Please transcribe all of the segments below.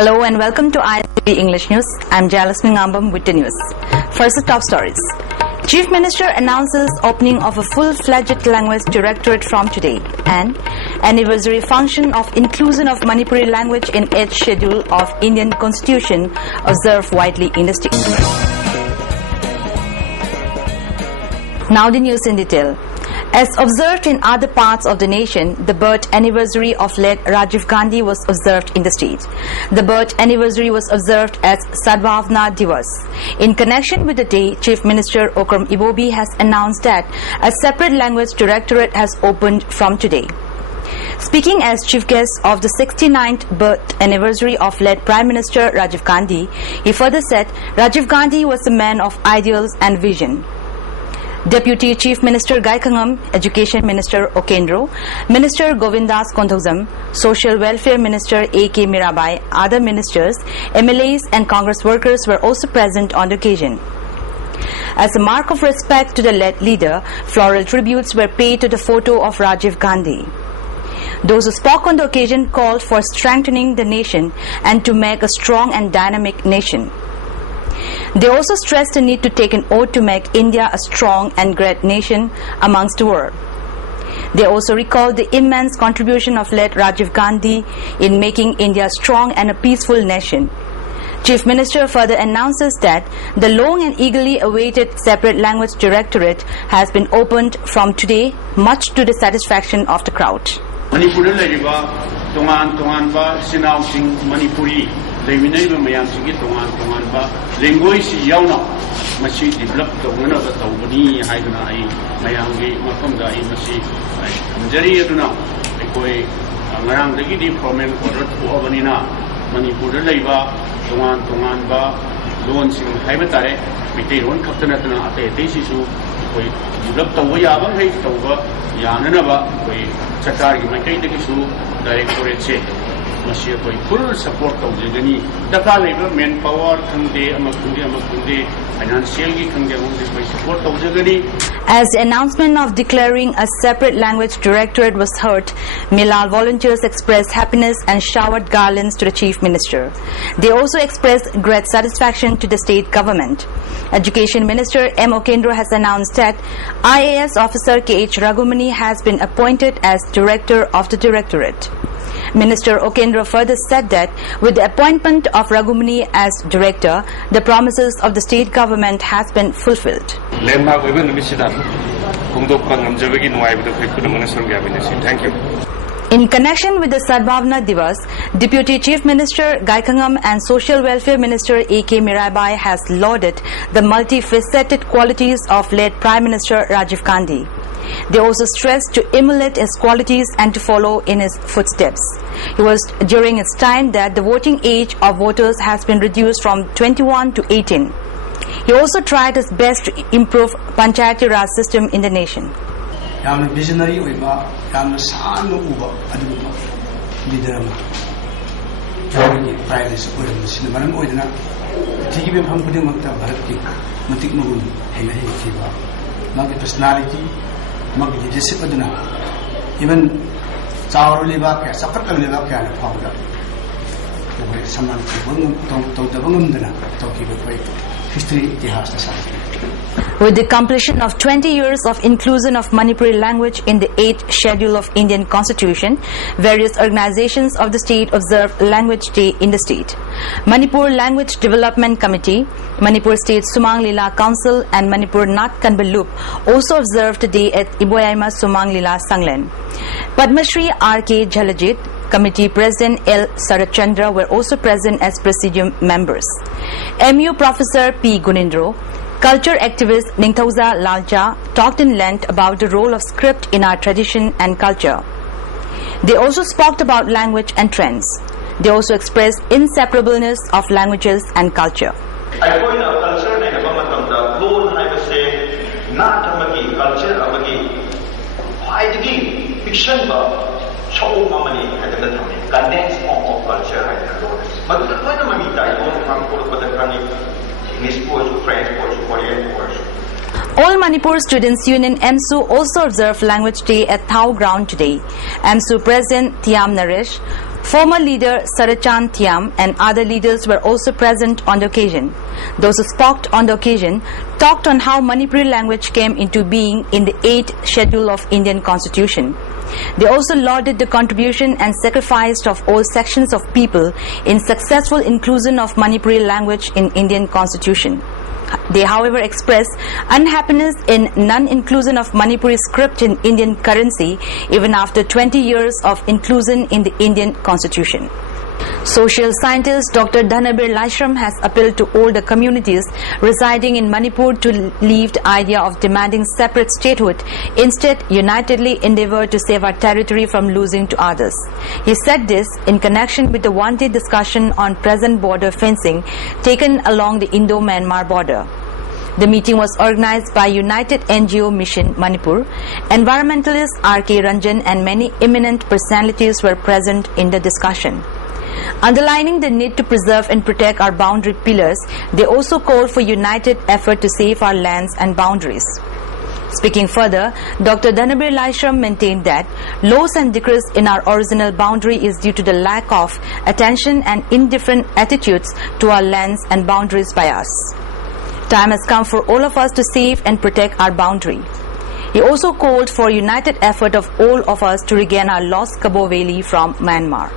Hello and welcome to ISTV English News. I'm Jalasmi Ngambam with the news. First, the top stories. Chief Minister announces opening of a full-fledged language directorate from today, and anniversary function of inclusion of Manipuri language in 8th schedule of Indian Constitution observed widely in the state. Now the news in detail. As observed in other parts of the nation, the birth anniversary of late Rajiv Gandhi was observed in the state. The birth anniversary was observed as Sadbhavna Divas. In connection with the day, Chief Minister Okram Ibobi has announced that a separate language directorate has opened from today. Speaking as chief guest of the 69th birth anniversary of late Prime Minister Rajiv Gandhi, he further said Rajiv Gandhi was a man of ideals and vision. Deputy Chief Minister Gaikangam, Education Minister Okendro, Minister Govindas Konthokzam, Social Welfare Minister A.K. Mirabai, other ministers, MLAs and Congress workers were also present on the occasion. As a mark of respect to the late leader, floral tributes were paid to the photo of Rajiv Gandhi. Those who spoke on the occasion called for strengthening the nation and to make a strong and dynamic nation. They also stressed the need to take an oath to make India a strong and great nation amongst the world. They also recalled the immense contribution of late Rajiv Gandhi in making India strong and a peaceful nation. Chief Minister further announces that the long and eagerly awaited separate language directorate has been opened from today, much to the satisfaction of the crowd. Manipuri Manipuri Levineva Mayamsiki Tongan Ba language Yauna Machi developed the one of the Tawani Haidana Mayangi Makonda Masi Jari Aduna Ekoi Marang the Gidi Promen order to Obanina Manipur Leva Tongan Ba Loan Sing Habatare Mite one Captain Ate Desisu developed the Wayaban Hay Toba Yananaba Chakari Makai Dekisu Directorate. Full support of the Daka manpower, financially support of the As the announcement of declaring a separate language directorate was heard, Milal volunteers expressed happiness and showered garlands to the Chief Minister. They also expressed great satisfaction to the state government. Education Minister M. Okendro has announced that IAS officer K.H. Raghumani has been appointed as director of the directorate. Minister Okendro further said that with the appointment of Raghumani as director, the promises of the state government has been fulfilled. Thank you. In connection with the Sadbhavna Divas, Deputy Chief Minister Gaikangam and Social Welfare Minister A.K. Mirabai has lauded the multifaceted qualities of late Prime Minister Rajiv Gandhi. They also stressed to emulate his qualities and to follow in his footsteps. It was during his time that the voting age of voters has been reduced from 21 to 18. He also tried his best to improve Panchayati Raj system in the nation. Visionary leader personality, leadership, even With the completion of 20 years of inclusion of Manipuri language in the 8th schedule of Indian Constitution, various organizations of the state observe Language Day in the state. Manipur Language Development Committee, Manipur State Sumang Lila Council and Manipur Nat Kanbalup also observed the day at Iboyaima Sumang Lila Sanglen. Padma Shri R.K. Jhalajit, Committee President L. Sarachandra were also present as Presidium members. MU Professor P. Gunindro, culture activist Ningthauza Lalcha talked in length about the role of script in our tradition and culture. They also spoke about language and trends. They also expressed inseparableness of languages and culture. Condensed form of culture All Manipur Students Union MSU also observed Language Day at Thau Ground today. MSU President Thiam Naresh, Former leader Sarachan Thiam and other leaders were also present on the occasion. Those who spoke on the occasion talked on how Manipuri language came into being in the 8th schedule of Indian Constitution. They also lauded the contribution and sacrifice of all sections of people in successful inclusion of Manipuri language in Indian Constitution. They, however, expressed unhappiness in non-inclusion of Manipuri script in Indian currency even after 20 years of inclusion in the Indian Constitution. Social scientist Dr. Dhanabir Laishram has appealed to all the communities residing in Manipur to leave the idea of demanding separate statehood, instead unitedly endeavour to save our territory from losing to others. He said this in connection with the one-day discussion on present border fencing taken along the Indo-Myanmar border. The meeting was organized by United NGO Mission Manipur. Environmentalist R.K. Ranjan and many eminent personalities were present in the discussion. Underlining the need to preserve and protect our boundary pillars, they also called for united effort to save our lands and boundaries. Speaking further, Dr. Dhanabir Laishram maintained that loss and decrease in our original boundary is due to the lack of attention and indifferent attitudes to our lands and boundaries by us. Time has come for all of us to save and protect our boundary. He also called for united effort of all of us to regain our lost Cabo Valley from Myanmar.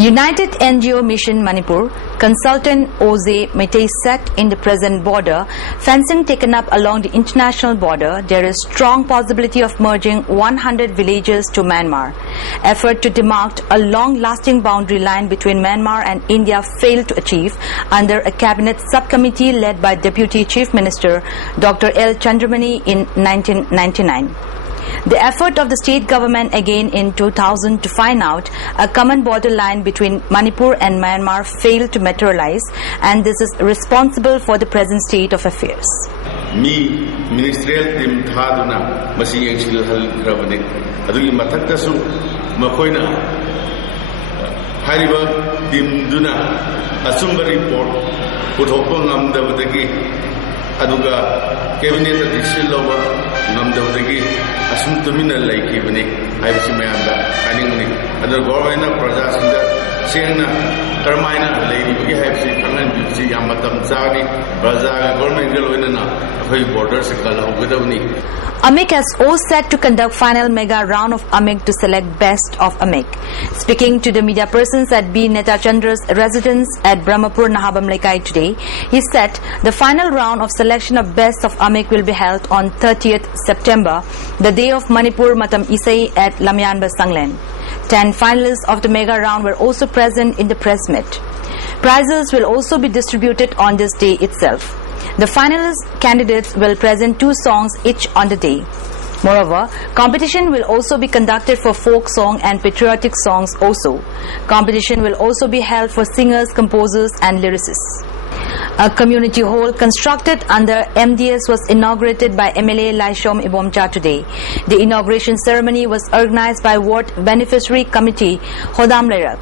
United NGO Mission Manipur consultant Oze Meitei said in the present border fencing taken up along the international border, there is strong possibility of merging 100 villages to Myanmar. Effort to demarc a long-lasting boundary line between Myanmar and India failed to achieve under a cabinet subcommittee led by Deputy Chief Minister Dr. L. Chandramani in 1999. The effort of the state government again in 2000 to find out a common border line between Manipur and Myanmar failed to materialize, and this is responsible for the present state of affairs. Me ministerial team thaduna masi yengsil hal grabane adugi mathaktasu makoina hariba team duna asumba report puthokpa ngamdabadagi aduga cabinet decision loba ngamdabadagi asum tumina laikibani aibsi mayamda kaningni adu government prajasinda sengna karmaina laibigi haibsi kangan bisi yamatam chani praja government galoina khoi border se kal hogadawni. AMIC has all set to conduct final mega round of AMIC to select best of AMIC. Speaking to the media persons at B. Netachandra's residence at Brahmapur Nahabam Lekai today, he said the final round of selection of best of AMIC will be held on 30th September, the day of Manipur Matam Isai at Lamyanba Sanglen. 10 finalists of the mega round were also present in the press meet. Prizes will also be distributed on this day itself. The finalist candidates will present 2 songs each on the day. Moreover, competition will also be conducted for folk song and patriotic songs also. Competition will also be held for singers, composers and lyricists. A community hall constructed under MDS was inaugurated by MLA Laishom Ibomcha today. The inauguration ceremony was organized by Ward Beneficiary Committee Hodam Lerak.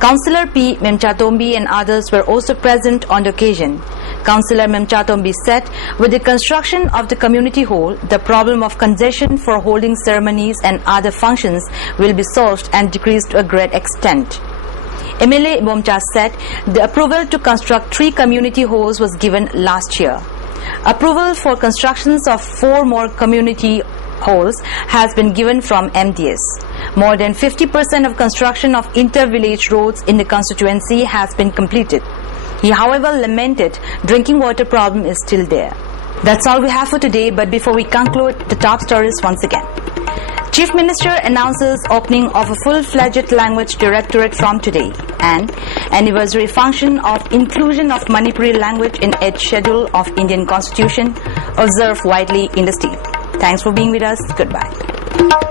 Councillor P. Memchatombi and others were also present on the occasion. Councillor Memchatombi said, with the construction of the community hall, the problem of congestion for holding ceremonies and other functions will be solved and decreased to a great extent. MLA Ibomcha said the approval to construct 3 community halls was given last year. Approval for constructions of 4 more community halls has been given from MDS. More than 50% of construction of inter-village roads in the constituency has been completed. He, however, lamented drinking water problem is still there. That's all we have for today, but before we conclude, the top stories once again. Chief Minister announces opening of a full-fledged language directorate from today, and anniversary function of inclusion of Manipuri language in 8th schedule of Indian Constitution observed widely in the state. Thanks for being with us. Goodbye.